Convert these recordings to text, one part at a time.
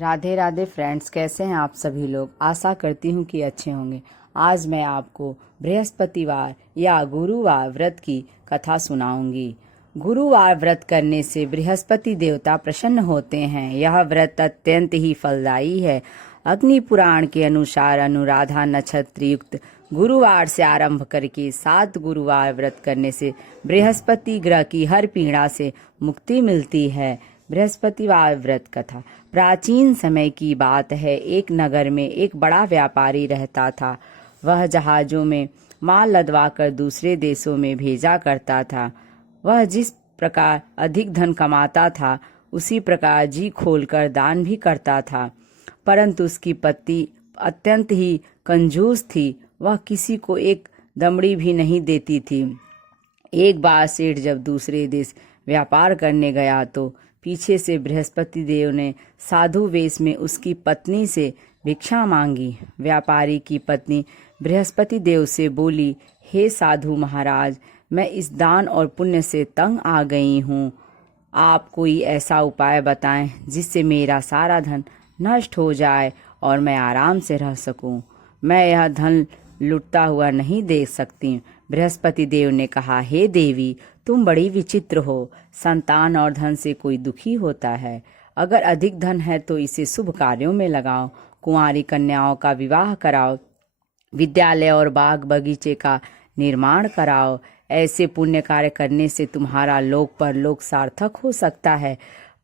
Radhe Radhe friends, कैसे हैं आप सभी लोग। आशा करती हूँ कि अच्छे होंगे। आज मैं आपको बृहस्पतिवार या गुरुवार व्रत की कथा सुनाऊंगी। गुरुवार व्रत करने से बृहस्पति देवता प्रसन्न होते हैं। यह व्रत अत्यंत ही फलदायी है। अग्नि पुराण के अनुसार अनुराधा नक्षत्र युक्त गुरुवार से आरंभ करके 7 गुरुवार व्रत करने से बृहस्पति ग्रह की हर पीड़ा से मुक्ति मिलती है। बृहस्पतिवार व्रत कथा। प्राचीन समय की बात है। एक नगर में एक बड़ा व्यापारी रहता था। वह जहाजों में माल लदवाकर दूसरे देशों में भेजा करता था। वह जिस प्रकार अधिक धन कमाता था, उसी प्रकार जी खोलकर दान भी करता था। परंतु उसकी पत्नी अत्यंत ही कंजूस थी। वह किसी को एक दमड़ी भी नहीं देती थी। एक बार सेठ जब दूसरे देश व्यापार करने गया तो पीछे से बृहस्पति देव ने साधु वेश में उसकी पत्नी से भिक्षा मांगी। व्यापारी की पत्नी बृहस्पति देव से बोली, हे साधु महाराज, मैं इस दान और पुण्य से तंग आ गई हूँ। आप कोई ऐसा उपाय बताएं जिससे मेरा सारा धन नष्ट हो जाए और मैं आराम से रह सकूं। मैं यह धन लुटता हुआ नहीं देख सकती। बृहस्पति देव ने कहा, हे देवी, तुम बड़ी विचित्र हो। संतान और धन से कोई दुखी होता है। अगर अधिक धन है तो इसे शुभ कार्यों में लगाओ। कुंवारी कन्याओं का विवाह कराओ। विद्यालय और बाग बगीचे का निर्माण कराओ। ऐसे पुण्य कार्य करने से तुम्हारा लोक परलोक सार्थक हो सकता है।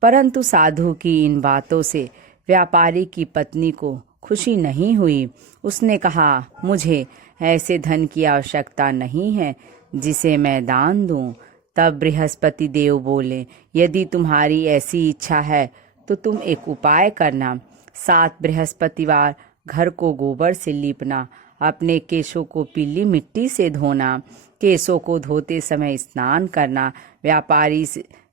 परंतु साधु की इन बातों से व्यापारी की पत्नी को खुशी नहीं हुई। उसने कहा, मुझे ऐसे धन की आवश्यकता नहीं है जिसे मैं दान दूं। तब बृहस्पति देव बोले, यदि तुम्हारी ऐसी इच्छा है तो तुम एक उपाय करना। 7 बृहस्पतिवार घर को गोबर से लीपना, अपने केशों को पीली मिट्टी से धोना, केशों को धोते समय स्नान करना,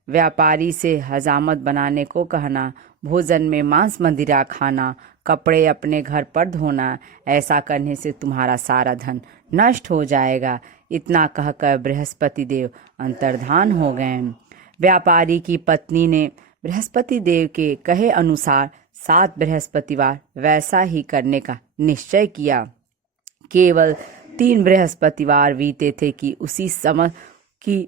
व्यापारी से हजामत बनाने को कहना, भोजन में मांस मदिरा खाना, कपड़े अपने घर पर धोना। ऐसा करने से तुम्हारा सारा धन नष्ट हो जाएगा। इतना कहकर बृहस्पति देव अंतर्धान हो गए। व्यापारी की पत्नी ने बृहस्पति देव के कहे अनुसार 7 बृहस्पतिवार वैसा ही करने का निश्चय किया। केवल 3 बृहस्पतिवार बीते थे कि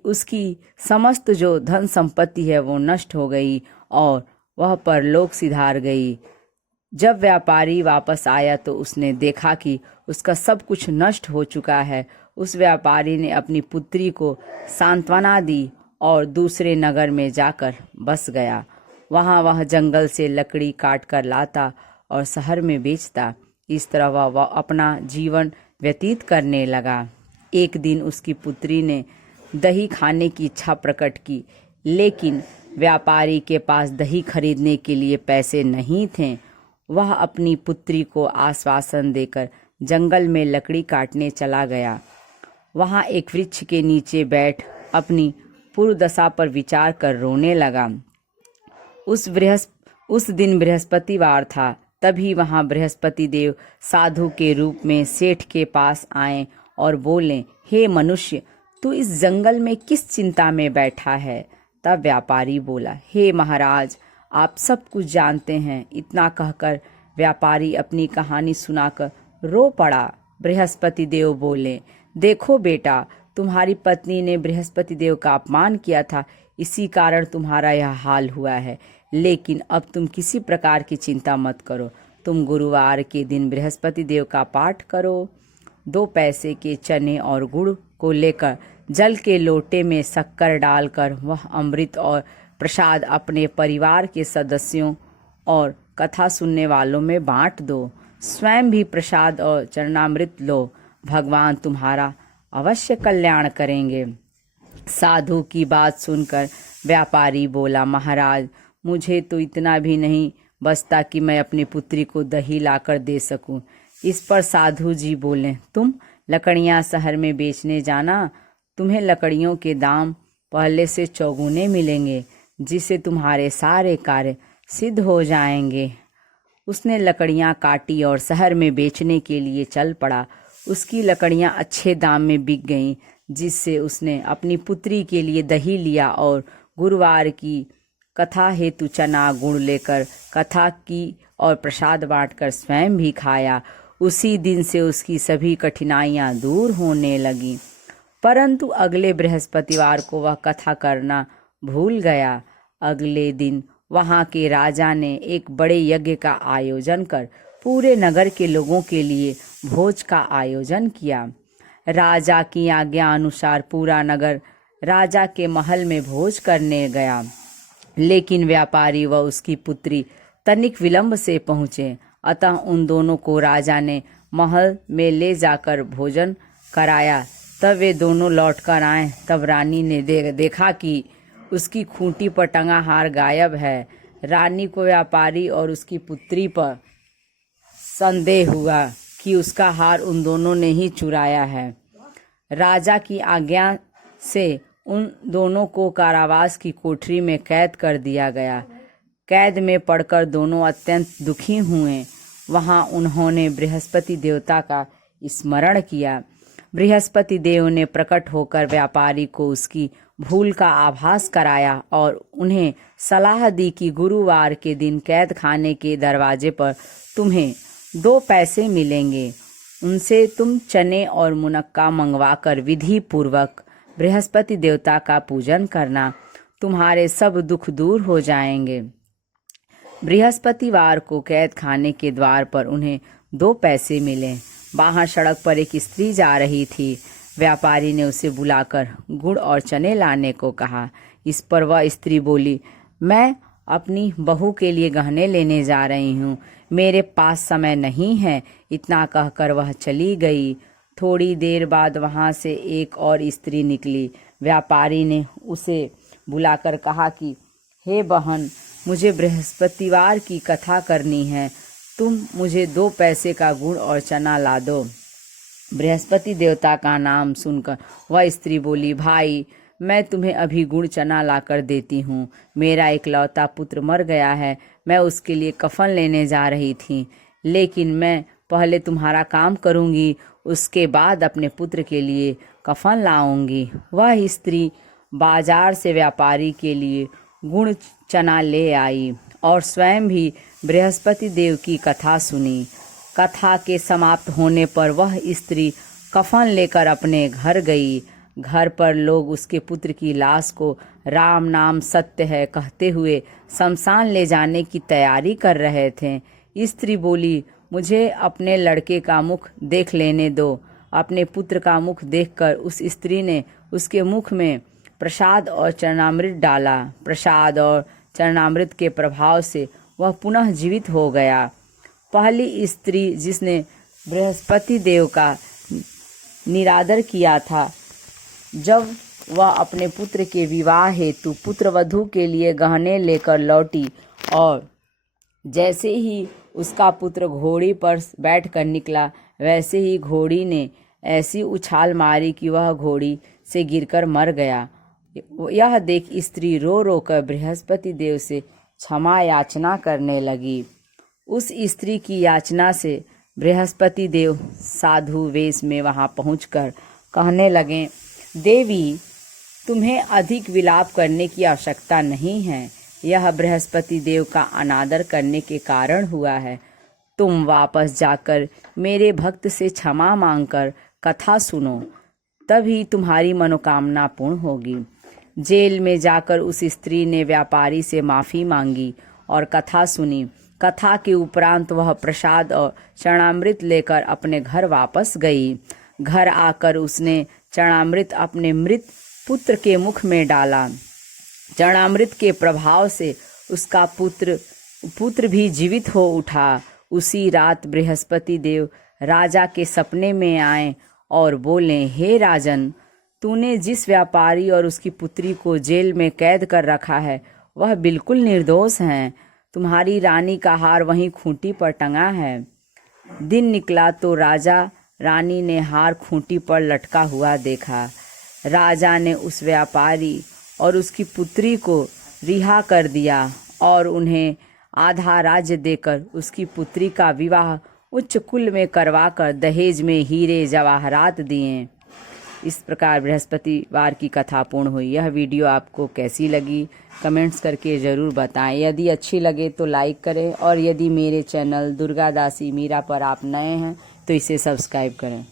उसकी समस्त जो धन संपत्ति है वो नष्ट हो गई और वह परलोक सिधार गई। जब व्यापारी वापस आया तो उसने देखा कि उसका सब कुछ नष्ट हो चुका है। उस व्यापारी ने अपनी पुत्री को सांत्वना दी और दूसरे नगर में जाकर बस गया। वहां वह जंगल से लकड़ी काट कर लाता और शहर में बेचता। इस तरह वह अपना जीवन व्यतीत करने लगा। एक दिन उसकी पुत्री ने दही खाने की इच्छा प्रकट की, लेकिन व्यापारी के पास दही खरीदने के लिए पैसे नहीं थे। वह अपनी पुत्री को आश्वासन देकर जंगल में लकड़ी काटने चला गया। वहां एक वृक्ष के नीचे बैठ अपनी पूर्व दशा पर विचार कर रोने लगा। उस दिन बृहस्पतिवार था। तभी वहां बृहस्पति देव साधु के रूप में सेठ के पास आए और बोले, हे मनुष्य, तू इस जंगल में किस चिंता में बैठा है। तब व्यापारी बोला, हे महाराज, आप सब कुछ जानते हैं। इतना कहकर व्यापारी अपनी कहानी सुनाकर रो पड़ा। बृहस्पति देव बोले, देखो बेटा, तुम्हारी पत्नी ने बृहस्पति देव का अपमान किया था, इसी कारण तुम्हारा यह हाल हुआ है। लेकिन अब तुम किसी प्रकार की चिंता मत करो। तुम गुरुवार के दिन बृहस्पति देव का पाठ करो। 2 पैसे के चने और गुड़ को लेकर जल के लोटे में शक्कर डालकर वह अमृत और प्रसाद अपने परिवार के सदस्यों और कथा सुनने वालों में बांट दो। स्वयं भी प्रसाद और चरणामृत लो। भगवान तुम्हारा अवश्य कल्याण करेंगे। साधु की बात सुनकर व्यापारी बोला, महाराज, मुझे तो इतना भी नहीं बचता कि मैं अपनी पुत्री को दही लाकर दे सकूं। इस पर साधु जी बोले, तुम लकड़ियां शहर में बेचने जाना। तुम्हें लकड़ियों के दाम पहले से चौगुने मिलेंगे, जिससे तुम्हारे सारे कार्य सिद्ध हो जाएंगे। उसने लकड़ियां काटी और शहर में बेचने के लिए चल पड़ा। उसकी लकड़ियां अच्छे दाम में बिक गईं, जिससे उसने अपनी पुत्री के लिए दही लिया और गुरुवार की कथा हेतु चना गुड़ लेकर कथा की और प्रसाद बांटकर स्वयं भी खाया। उसी दिन से उसकी सभी कठिनाइयां दूर होने लगीं। परंतु अगले बृहस्पतिवार को वह कथा करना भूल गया। अगले दिन वहां के राजा ने एक बड़े यज्ञ का आयोजन कर पूरे नगर के लोगों के लिए भोज का आयोजन किया। राजा की आज्ञा अनुसार पूरा नगर राजा के महल में भोज करने गया, लेकिन व्यापारी व उसकी पुत्री तनिक विलंब से पहुँचे। अतः उन दोनों को राजा ने महल में ले जाकर भोजन कराया। तब वे दोनों लौटकर आए। तब रानी ने देखा कि उसकी खूंटी पर टंगा हार गायब है। रानी को व्यापारी और उसकी पुत्री पर संदेह हुआ कि उसका हार उन दोनों ने ही चुराया है। राजा की आज्ञा से उन दोनों को कारावास की कोठरी में कैद कर दिया गया। कैद में पड़कर दोनों अत्यंत दुखी हुए। वहां उन्होंने बृहस्पति देवता का स्मरण किया। बृहस्पति देव ने प्रकट होकर व्यापारी को उसकी भूल का आभास कराया और उन्हें सलाह दी कि गुरुवार के दिन कैद खाने के दरवाजे पर तुम्हें 2 पैसे मिलेंगे। उनसे तुम चने और मुनक्का मंगवाकर विधि पूर्वक बृहस्पति देवता का पूजन करना। तुम्हारे सब दुख दूर हो जाएंगे। बृहस्पतिवार को कैद खाने के द्वार पर उन्हें 2 पैसे मिले। बाहर सड़क पर एक स्त्री जा रही थी। व्यापारी ने उसे बुलाकर गुड़ और चने लाने को कहा। इस पर वह स्त्री बोली, मैं अपनी बहू के लिए गहने लेने जा रही हूँ, मेरे पास समय नहीं है। इतना कहकर वह चली गई। थोड़ी देर बाद वहां से एक और स्त्री निकली। व्यापारी ने उसे बुलाकर कहा कि हे बहन, मुझे बृहस्पतिवार की कथा करनी है, तुम मुझे 2 पैसे का गुड़ और चना ला दो। बृहस्पति देवता का नाम सुनकर वह स्त्री बोली, भाई मैं तुम्हें अभी गुड़ चना लाकर देती हूँ। मेरा इकलौता पुत्र मर गया है, मैं उसके लिए कफन लेने जा रही थी, लेकिन मैं पहले तुम्हारा काम करूँगी, उसके बाद अपने पुत्र के लिए कफन लाऊंगी। वह स्त्री बाजार से व्यापारी के लिए गुड़ चना ले आई और स्वयं भी बृहस्पति देव की कथा सुनी। कथा के समाप्त होने पर वह स्त्री कफन लेकर अपने घर गई। घर पर लोग उसके पुत्र की लाश को राम नाम सत्य है कहते हुए शमशान ले जाने की तैयारी कर रहे थे। स्त्री बोली, मुझे अपने लड़के का मुख देख लेने दो। अपने पुत्र का मुख देखकर उस स्त्री ने उसके मुख में प्रसाद और चरणामृत डाला। प्रसाद और चरणामृत के प्रभाव से वह पुनः जीवित हो गया। पहली स्त्री जिसने बृहस्पति देव का निरादर किया था, जब वह अपने पुत्र के विवाह हेतु पुत्र वधू के लिए गहने लेकर लौटी और जैसे ही उसका पुत्र घोड़ी पर बैठकर निकला, वैसे ही घोड़ी ने ऐसी उछाल मारी कि वह घोड़ी से गिरकर मर गया। यह देख स्त्री रो रो कर बृहस्पति देव से क्षमा याचना करने लगी। उस स्त्री की याचना से बृहस्पति देव साधु वेश में वहां पहुंचकर कहने लगे, देवी, तुम्हें अधिक विलाप करने की आवश्यकता नहीं है। यह बृहस्पति देव का अनादर करने के कारण हुआ है। तुम वापस जाकर मेरे भक्त से क्षमा मांगकर कथा सुनो, तभी तुम्हारी मनोकामना पूर्ण होगी। जेल में जाकर उस स्त्री ने व्यापारी से माफ़ी मांगी और कथा सुनी। कथा के उपरांत वह प्रसाद और चरणामृत लेकर अपने घर वापस गई। घर आकर उसने चरणामृत अपने मृत पुत्र के मुख में डाला। चरणामृत के प्रभाव से उसका पुत्र भी जीवित हो उठा। उसी रात बृहस्पति देव राजा के सपने में आए और बोले, हे राजन, तूने जिस व्यापारी और उसकी पुत्री को जेल में कैद कर रखा है वह बिल्कुल निर्दोष हैं। तुम्हारी रानी का हार वहीं खूंटी पर टंगा है। दिन निकला तो राजा रानी ने हार खूंटी पर लटका हुआ देखा। राजा ने उस व्यापारी और उसकी पुत्री को रिहा कर दिया और उन्हें आधा राज्य देकर उसकी पुत्री का विवाह उच्च कुल में करवाकर दहेज में हीरे जवाहरात दिए। इस प्रकार बृहस्पतिवार की कथा पूर्ण हुई। यह वीडियो आपको कैसी लगी कमेंट्स करके ज़रूर बताएं। यदि अच्छी लगे तो लाइक करें और यदि मेरे चैनल दुर्गा दासी मीरा पर आप नए हैं तो इसे सब्सक्राइब करें।